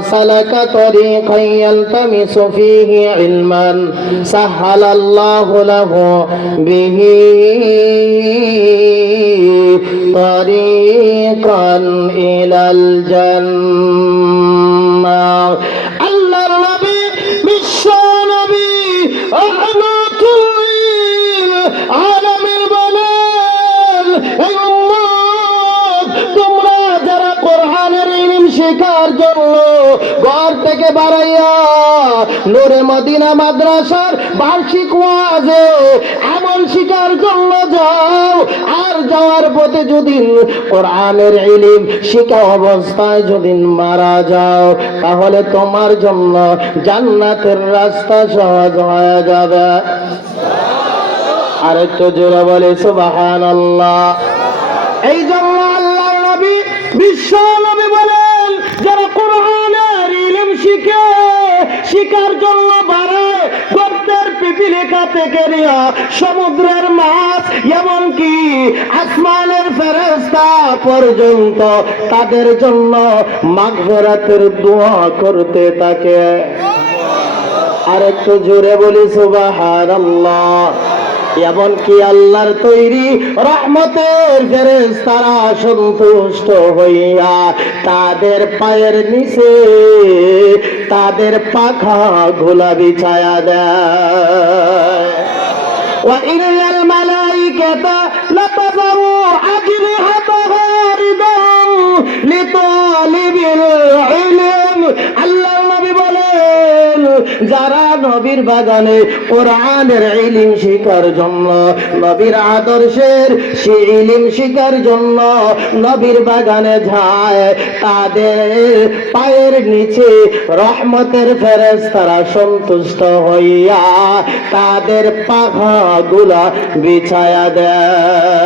سلك طريقا يلتمس فيه علما سهل الله له به طريقا إلى الجنة. ইলম শেখার জন্য ঘর থেকে বাড়াইয়া নূরে মদিনা মাদ্রাসার বার্ষিক ওয়াজে এমন শিকার জন্য যাও। আর যাওয়ার পথে যদি কোরআনের ইলিম শিখা অবস্থায় যদি মারা যাও, তাহলে তোমার জন্য জান্নাতের রাস্তা সহজ হয়ে যাবে। আর একটু জোরে বলে সুবাহান এই জন্য আল্লাহর নবী বিশ্ব শিকার জন্য বাড়ায় গর্তের পিপিলিকা থেকে সমুদ্রের মাছ, এমনকি আসমানের ফেরস্তা পর্যন্ত তাদের জন্য মাঘরাতের দোয়া করতে থাকে। আরেকটু জোরে বলি, সুবহানাল্লাহ। এমনকি আল্লাহর তৈরি রহমতের ফেরেস তারা সন্তুষ্ট হইয়া তাদের পায়ের নিচে, তাদের পাখা গোলাপি ছায়া দেয়। যারা নবীর বাগানে কোরআনের ইলিম শিকার জন্য, নবীর আদর্শের সে ইলিম শিকার জন্য নবীর বাগানে যায়, তাদের পায়ের নিচে রহমতের ফেরেস তারা সন্তুষ্ট হইয়া তাদের পাখা গুলা বিছায়া দেয়।